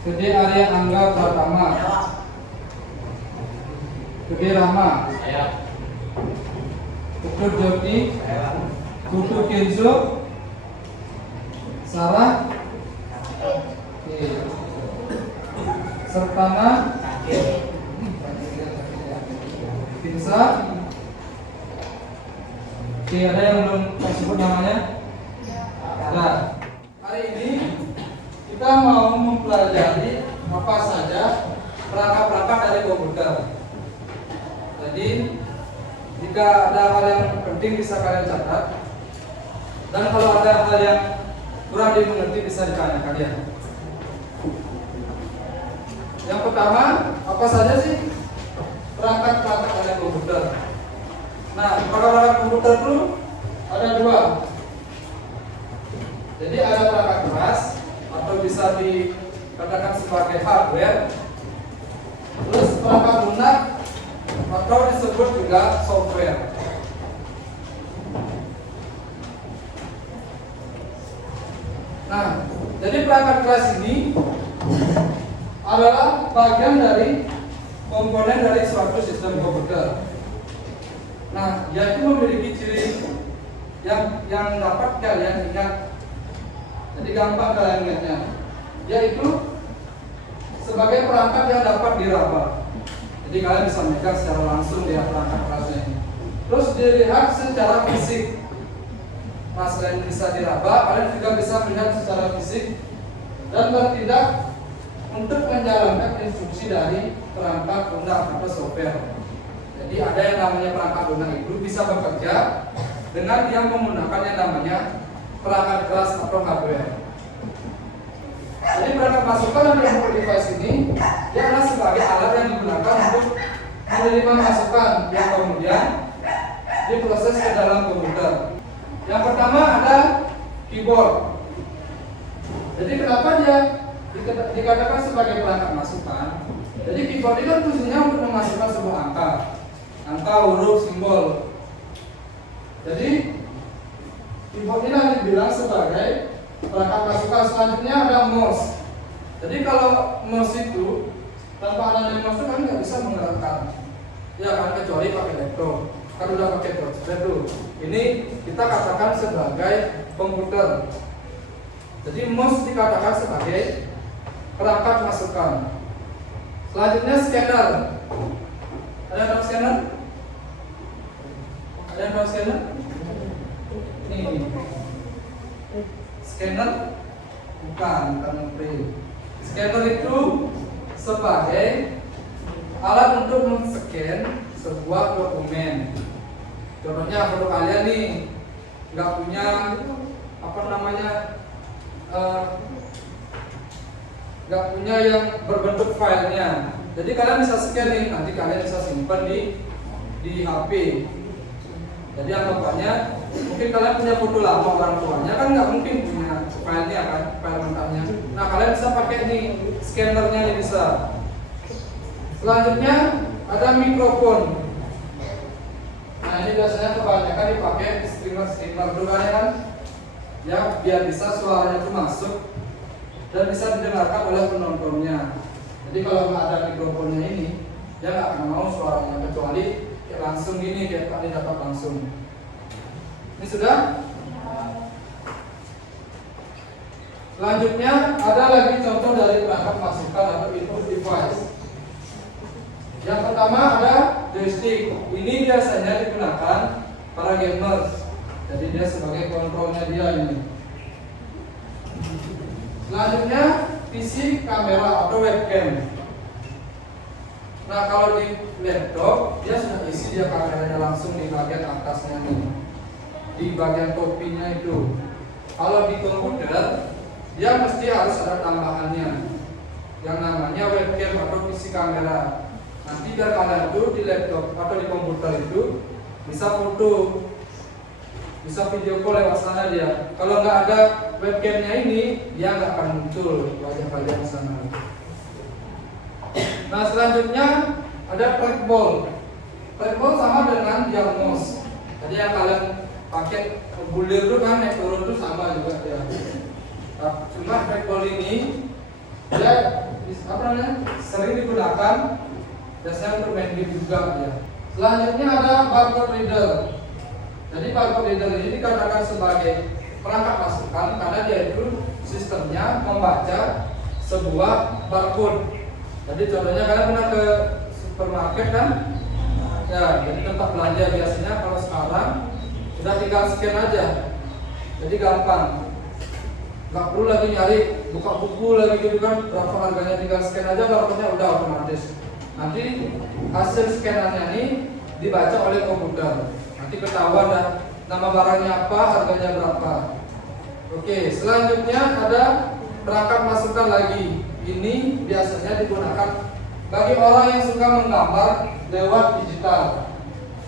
Gede Arya Angga Pratama. Gede Rama. Ukur Joti. Kutu Kenzo. Sarah. Sertana. Pinsa. Oke, ada yang belum disebut namanya? Ada. Hari ini kita mau mempelajari apa saja perangkat-perangkat dari komputer. Jadi, jika ada hal yang penting bisa kalian catat. Dan kalau ada hal yang kurang dimengerti bisa ditanyakan ya. Yang pertama, apa saja sih perangkat-perangkat dari komputer? Nah, perangkat komputer itu ada dua. Jadi ada perangkat keras atau bisa dikatakan sebagai hardware. Terus perangkat lunak atau disebut juga software. Nah, jadi perangkat keras ini adalah bagian dari komponen dari suatu sistem komputer. Nah, dia itu memiliki ciri yang dapat kalian ingat. Jadi gampang kalian ingatnya. Yaitu sebagai perangkat yang dapat diraba. Jadi kalian bisa memegang secara langsung di perangkat kerasnya ini. Terus dilihat secara fisik. Nah, selain bisa diraba, kalian juga bisa melihat secara fisik dan bertindak untuk menjalankan instruksi dari perangkat lunak atau software. Jadi ada yang namanya perangkat lunak itu bisa bekerja dengan yang menggunakan yang namanya perangkat keras atau hardware. Jadi perangkat masukan dan input device ini dia adalah sebagai alat yang digunakan untuk menerima masukan yang kemudian diproses ke dalam komputer. Yang pertama ada keyboard. Jadi kenapa dia dikatakan sebagai perangkat masukan? Jadi keyboard itu kan fungsinya untuk memasukkan sebuah angka, huruf, simbol. Jadi keyboard ini dibilang sebagai perangkat masukan. Selanjutnya ada mouse. Jadi kalau mouse itu tanpa adanya mouse itu kan nggak bisa menggerakkan, ya kan, kecuali pakai laptop. Kan udah pakai touchpad tuh. Ini kita katakan sebagai komputer. Jadi mouse dikatakan sebagai perangkat masukan. Selanjutnya scanner. Ada yang tahu scanner? Ada yang tahu scanner? Ini. Scanner bukan print. Scanner itu sebagai alat untuk men-scan sebuah dokumen. Contohnya kalau kalian nih nggak punya nggak punya yang berbentuk filenya, jadi kalian bisa scan nih, nanti kalian bisa simpan di HP. Jadi anggapannya mungkin kalian punya foto lama orang tuanya, kan nggak mungkin punya filenya kan, file mentahnya. Nah, kalian bisa pakai nih scannernya nih bisa. Selanjutnya ada mikrofon. Nah, ini biasanya kebanyakan dipakai streamer dulu kan, ya, biar bisa suaranya itu masuk dan bisa didengarkan oleh penontonnya. Jadi kalau nggak ada mikrofonnya ini, dia nggak akan mau suaranya, kecuali kayak langsung gini, kayak kalian dapat langsung. Ini sudah. Selanjutnya ada lagi contoh dari perangkat masukan atau input device. Yang pertama ada joystick. Ini biasanya digunakan para gamers. Jadi dia sebagai kontrolnya dia ini. Selanjutnya PC kamera atau webcam. Nah, kalau di laptop dia sudah isi dia kameranya langsung di bagian atasnya nih, di bagian topinya itu. Kalau di komputer dia mesti harus ada tambahannya yang namanya webcam atau PC kamera. Nanti biar kalian tuh di laptop atau di komputer itu bisa foto, bisa video call lewat sana dia. Kalau nggak ada webcamnya ini, dia nggak akan muncul wajah kalian di sana. Nah, selanjutnya ada trackball. Trackball sama dengan yang mouse. Jadi yang kalian pakai bulir itu kan naik turun itu sama juga ya. Nah, cuma trackball ini dia sering digunakan biasanya untuk main game juga ya. Selanjutnya ada barcode reader. Jadi barcode reader ini dikatakan sebagai perangkat masukan karena dia itu sistemnya membaca sebuah barcode. Jadi contohnya kalian pernah ke supermarket kan? Ya, jadi tempat belanja biasanya kalau sekarang sudah tinggal scan aja. Jadi gampang. Nggak perlu lagi nyari buka buku lagi gitu kan, berapa harganya, tinggal scan aja barcode-nya udah otomatis. Nanti hasil scanannya ini dibaca oleh komputer. Nanti ketahuan dah nama barangnya apa, harganya berapa. Oke, selanjutnya ada perangkat masukan lagi. Ini biasanya digunakan bagi orang yang suka menggambar lewat digital.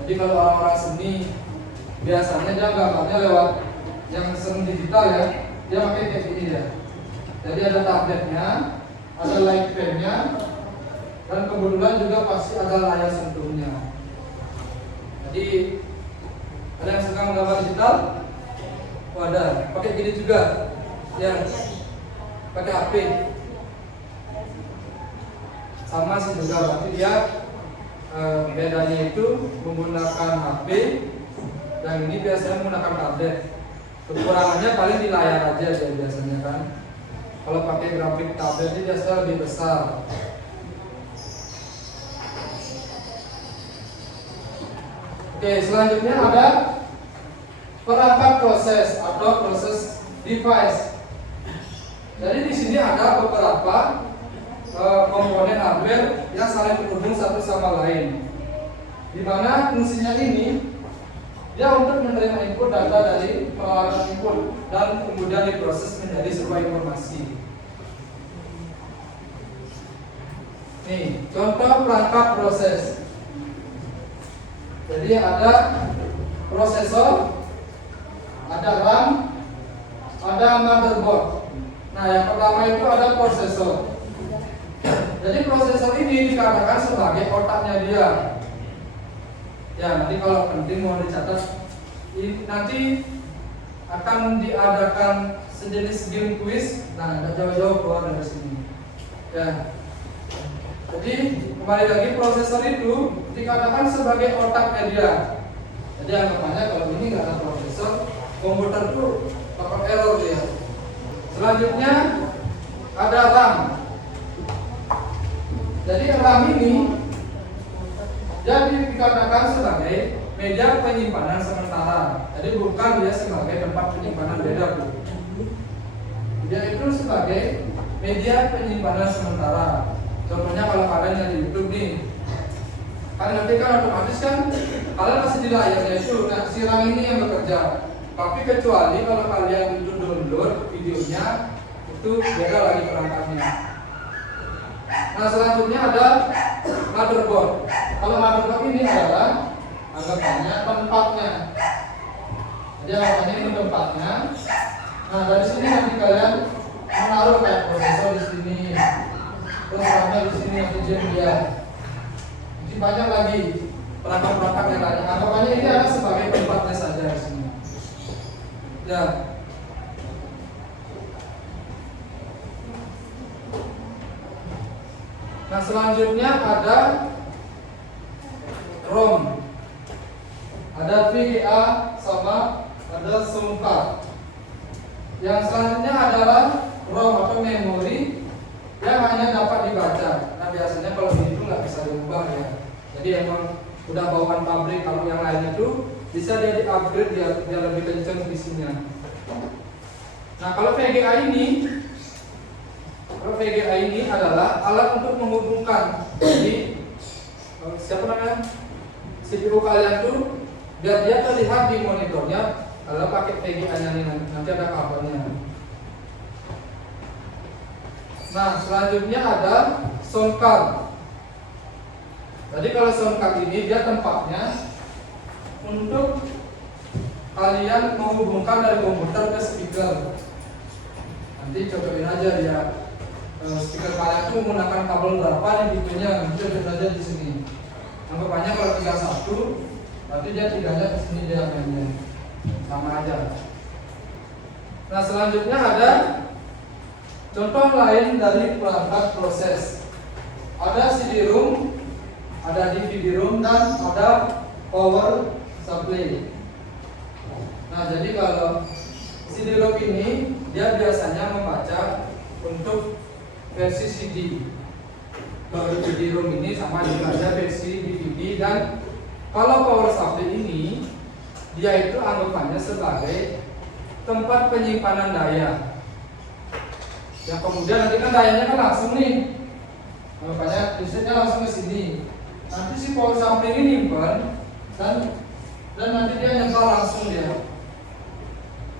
Jadi kalau orang-orang seni biasanya dia gambarnya lewat yang seni digital ya, dia pakai kayak gini ya. Jadi ada tabletnya, ada light pen-nya, dan kebetulan juga pasti ada layar sentuhnya. Jadi ada yang suka menggambar digital? Oh, ada. Pakai gini juga, ya. Pakai HP. Sama sih juga, berarti dia bedanya itu menggunakan HP, dan ini biasanya menggunakan tablet. Kekurangannya paling di layar aja ya biasanya kan. Kalau pakai grafik tablet ini biasanya lebih besar. Oke, selanjutnya ada perangkat proses atau proses device. Jadi di sini ada beberapa komponen hardware yang saling terhubung satu sama lain. Di mana fungsinya ini dia untuk menerima input data dari peralatan input dan kemudian diproses menjadi sebuah informasi. Nih, contoh perangkat proses. Jadi ada prosesor, ada RAM, ada motherboard. Nah, yang pertama itu ada prosesor. Jadi prosesor ini dikatakan sebagai otaknya dia. Ya, nanti kalau penting mau dicatat, nanti akan diadakan sejenis game quiz. Nah, nggak jauh-jauh keluar dari sini. Ya. Jadi kembali lagi, prosesor itu dikatakan sebagai otaknya dia. Jadi anggapannya kalau ini nggak ada prosesor, komputer itu bakal error dia. Selanjutnya ada RAM. Jadi RAM ini jadi dikatakan sebagai media penyimpanan sementara. Jadi bukan dia sebagai tempat penyimpanan beda. Dia itu sebagai media penyimpanan sementara. Contohnya kalau kalian yang di YouTube nih, kan nanti kan otomatis kan kalian masih di layarnya itu, nah si RAM ini yang bekerja. Tapi kecuali kalau kalian itu download videonya, itu beda lagi perangkatnya. Nah, selanjutnya ada motherboard. Kalau motherboard ini adalah anggapannya tempatnya. Jadi anggapannya ini tempatnya. Nah, dari sini nanti kalian menaruh kayak prosesor di sini, terus RAM-nya di sini, nanti dia. Jadi banyak lagi perangkat-perangkat yang lain. Anggapannya ini ada sebagai tempatnya saja di sini. Ya. Nah, selanjutnya ada ROM, ada VGA, sama ada sound card. Yang selanjutnya adalah ROM atau memori yang hanya dapat dibaca. Nah, biasanya kalau ini nggak bisa diubah ya. Jadi emang udah bawaan pabrik. Kalau yang lain itu bisa dia di-upgrade biar lebih kenceng isinya. Nah, kalau VGA ini adalah alat untuk menghubungkan. Jadi siapa namanya? CPU kalian tuh biar dia terlihat di monitornya adalah pakai VGA-nya nih, nanti ada kabelnya. Nah, selanjutnya ada sound card. Jadi kalau sound card ini dia tempatnya untuk kalian menghubungkan dari komputer ke speaker. Nanti cocokin aja dia. Speaker kalian itu menggunakan kabel berapa nih tipenya, nanti cocokin aja di sini. Anggapannya kalau 31, berarti dia 3-nya di sini dia mainnya. Sama aja. Nah, selanjutnya ada Contoh lain dari perangkat proses, ada CD-ROM, ada DVD-ROM, dan ada power supply. Nah, jadi kalau CD-ROM ini dia biasanya membaca untuk versi CD. Kalau CD-ROM ini sama juga ada versi DVD, dan kalau power supply ini dia itu anggapannya sebagai tempat penyimpanan daya. Yang kemudian nanti kan dayanya kan langsung nih, makanya listriknya langsung ke sini. Nanti si power supply ini nyimpan dan nanti dia nyempal langsung dia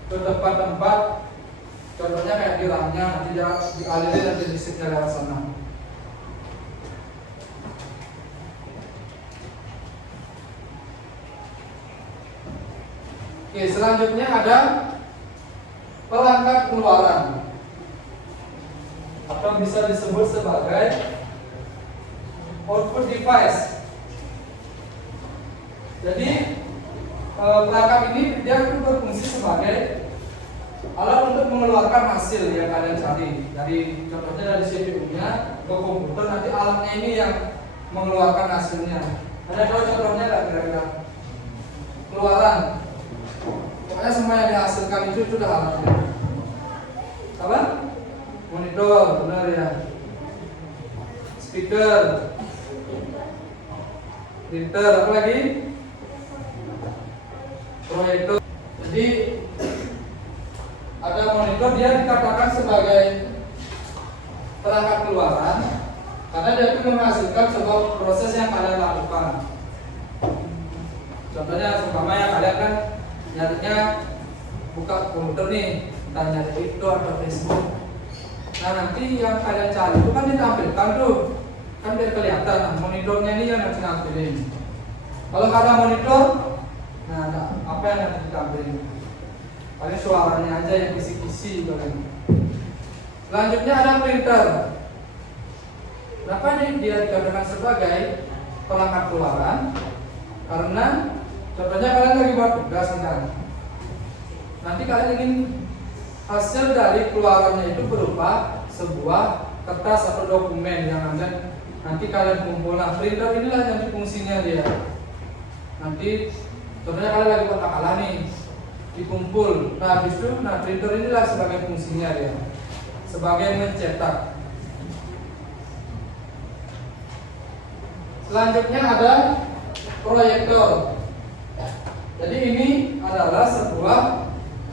ke tempat-tempat, contohnya kayak di RAM-nya, nanti dia dialirin nanti listriknya lewat sana. Oke, selanjutnya ada perangkat keluaran, atau bisa disebut sebagai output device. Jadi perangkat ini dia berfungsi sebagai alat untuk mengeluarkan hasil yang kalian cari. Dari contohnya dari CPU-nya ke komputer, nanti alatnya ini yang mengeluarkan hasilnya. Ada dua contohnya nggak kira-kira? Keluaran. Pokoknya semua yang dihasilkan itu sudah alatnya. Apa? Monitor, benar ya. Speaker, printer, apa lagi? Proyektor. Jadi ada monitor, dia dikatakan sebagai perangkat keluaran karena dia itu menghasilkan sebuah proses yang kalian lakukan. Contohnya seumpamanya kalian kan nyarinya buka komputer nih, entah nyari itu atau Facebook. Nah, nanti yang kalian cari itu kan ditampilkan tuh, kan biar kelihatan. Nah, monitornya ini yang nanti nampilin. Kalau nggak ada monitor, nah ada apa yang nanti ditampilin? Paling suaranya aja yang kisi-kisi paling. Selanjutnya ada printer. Kenapa ini dia dikatakan sebagai perangkat keluaran? Karena contohnya kalian lagi buat tugas nih kan. Nanti kalian ingin hasil dari keluarannya itu berupa sebuah kertas atau dokumen yang nanti kalian kumpul. Nah, printer inilah yang fungsinya dia. Nanti contohnya kalian lagi buat makalah nih, dikumpul. Nah, habis itu, printer inilah sebagai fungsinya dia, sebagai mencetak. Selanjutnya ada proyektor. Jadi ini adalah sebuah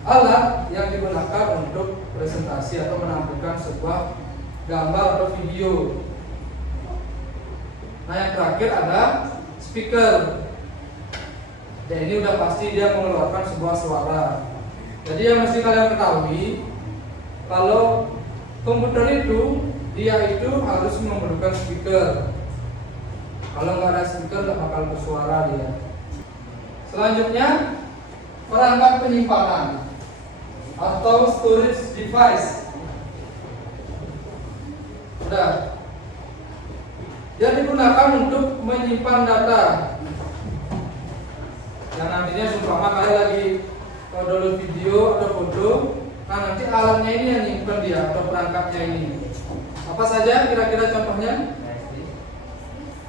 alat yang digunakan untuk presentasi atau menampilkan sebuah gambar atau video. Nah, yang terakhir ada speaker. Ya, ini udah pasti dia mengeluarkan sebuah suara. Jadi yang mesti kalian ketahui, kalau komputer itu dia itu harus memerlukan speaker. Kalau nggak ada speaker nggak bakal bersuara dia. Selanjutnya perangkat penyimpanan atau storage device. Udah. Dia digunakan untuk menyimpan data. Yang nantinya seumpama kalian lagi download video atau foto, nah nanti alatnya ini yang nyimpan dia atau perangkatnya ini. Apa saja kira-kira contohnya?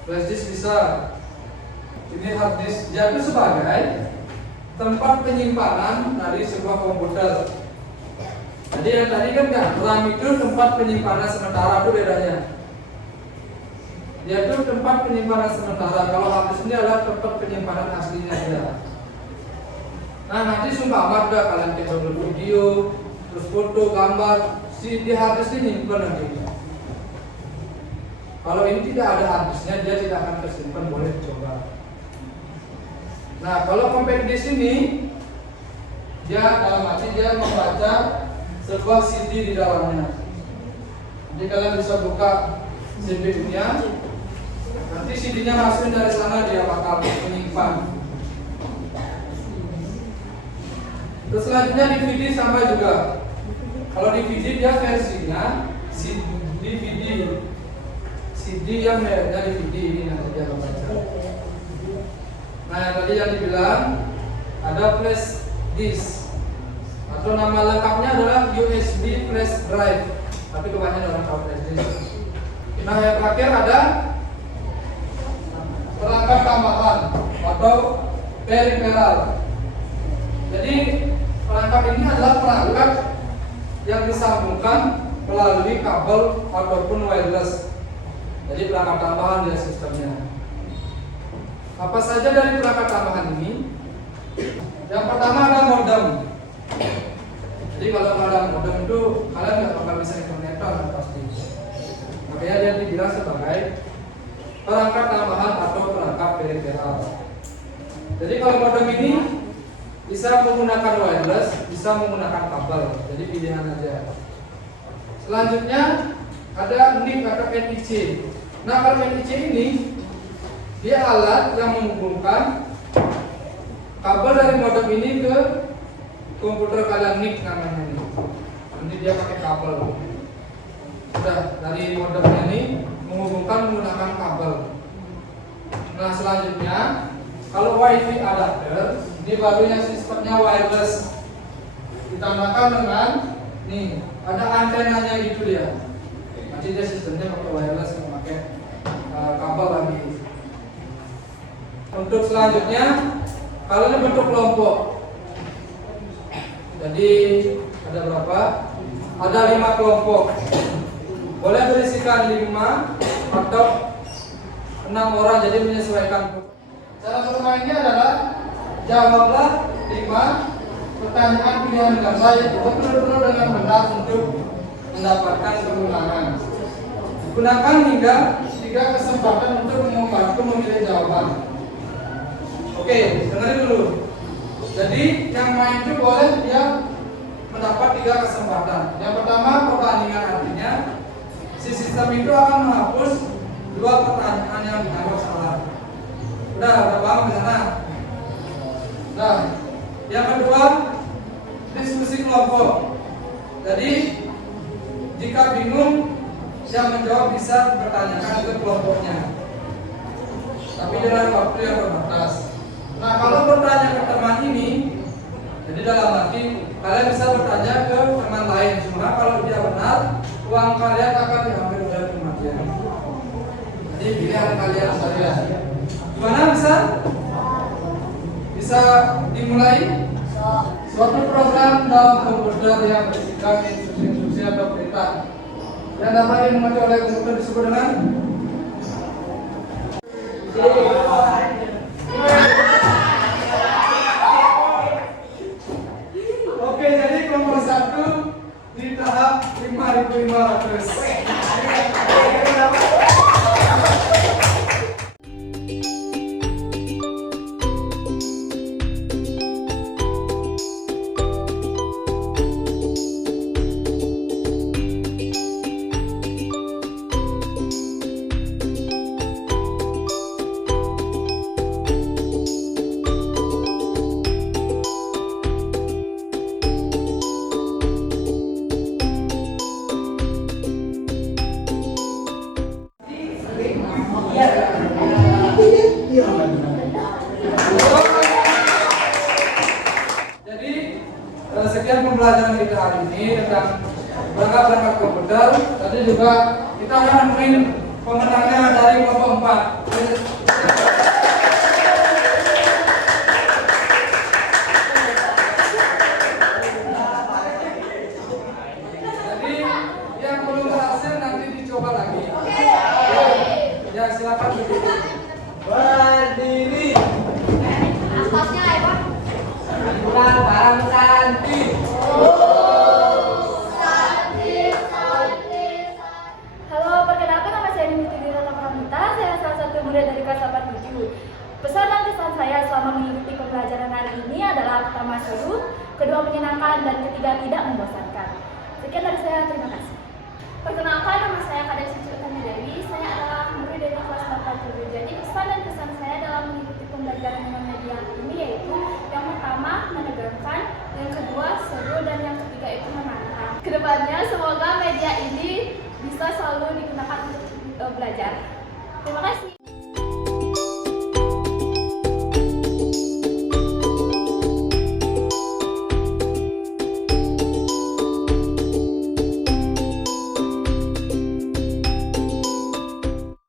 Flash disk bisa. Ini hard disk. Dia itu sebagai tempat penyimpanan dari sebuah komputer. Jadi yang tadi kan RAM itu tempat penyimpanan sementara, itu bedanya. Dia itu tempat penyimpanan sementara. Kalau hard disk ini adalah tempat penyimpanan aslinya dia. Nah, nanti seumpama ada kalian download video, terus foto, gambar, di hard disk ini nyimpan nanti. Kalau ini tidak ada hard disknya, dia tidak akan tersimpan, boleh dicoba. Nah, kalau compact disk ini, dia dalam arti dia membaca sebuah CD di dalamnya. Jadi kalian bisa buka CPU-nya, nanti CD-nya masuk dari sana, dia bakal menyimpan. Terus selanjutnya DVD sama juga. Kalau DVD dia versinya DVD. CD yang mereknya DVD ini nanti dia baca. Nah, yang tadi yang dibilang ada flash disk atau nama lengkapnya adalah USB flash drive. tapi kebanyakan orang tahu SD. Nah, yang terakhir ada perangkat tambahan atau peripheral. Jadi perangkat ini adalah perangkat yang disambungkan melalui kabel ataupun wireless. Jadi perangkat tambahan dia sistemnya. Apa saja dari perangkat tambahan ini? Yang pertama ada modem. Jadi kalau ada modem itu kalian nggak bakal bisa internetan pasti. Makanya dia dibilang sebagai perangkat tambahan atau perangkat peripheral. Jadi kalau modem ini bisa menggunakan wireless, bisa menggunakan kabel. Jadi pilihan aja. Selanjutnya ada NIC atau NIC. Nah, kalau NIC ini dia alat yang menghubungkan kabel dari modem ini ke komputer kalian, NIC namanya ini. Nanti dia pakai kabel. Sudah dari modemnya ini menghubungkan menggunakan kabel. Nah, selanjutnya kalau WiFi adapter, ini barunya sistemnya wireless. Ditambahkan dengan nih, ada antenanya gitu dia. Nanti dia sistemnya pakai wireless, memakai kabel lagi. Untuk selanjutnya, kalau ini bentuk kelompok. Jadi ada berapa? Ada 5 kelompok. Boleh berisikan 5 atau 6 orang, jadi menyesuaikan. Cara bermainnya adalah jawablah 5 pertanyaan pilihan ganda yang betul-betul dengan benar untuk mendapatkan kemenangan. Gunakan hingga 3 kesempatan untuk membantu memilih jawaban. Oke, dengerin dulu. Jadi yang main itu boleh dia mendapat 3 kesempatan. Yang pertama perbandingan, artinya si sistem itu akan menghapus 2 pertanyaan yang dianggap salah. Udah paham ke sana? Nah, yang kedua diskusi kelompok. Jadi jika bingung, yang menjawab bisa bertanyakan ke kelompoknya, tapi dengan waktu yang terbatas. Nah, kalau bertanya ke teman ini, jadi dalam arti kalian bisa bertanya ke teman lain. Cuma kalau dia benar, uang kalian akan diambil oleh teman-teman. Jadi pilihan kalian saja. Gimana bisa dimulai? Suatu program dalam komputer yang berisikan instruksi atau perintah yang dapat dimengerti oleh komputer disebut dengan Oke, jadi kelompok 1 di tahap 5.500. Jadi sekian pembelajaran kita hari ini tentang perangkat komputer. Tadi juga kita akan nemuin pemenangnya dari kelompok 4. Jadi yang belum berhasil nanti dicoba lagi. Ya, silakan berdiri. Angkotnya apa? Pulang barang Santi. Halo, perkenalkan nama saya Niti Dirata Pramita. Saya salah satu murid dari kelas 87. Pesan dan kesan saya selama mengikuti pembelajaran hari ini adalah pertama seru, kedua menyenangkan, dan ketiga tidak membosankan. Sekian dari saya, terima kasih. Perkenalkan, nama saya Kadek Suci Utami Dewi. Saya adalah murid dari kelas 87. Jadi pesan dan kesan saya dalam mengikuti pembelajaran dengan media ini yaitu yang pertama menegangkan, yang kedua seru, dan yang ketiga itu menantang. Kedepannya semoga media ini bisa selalu digunakan untuk belajar. Terima kasih.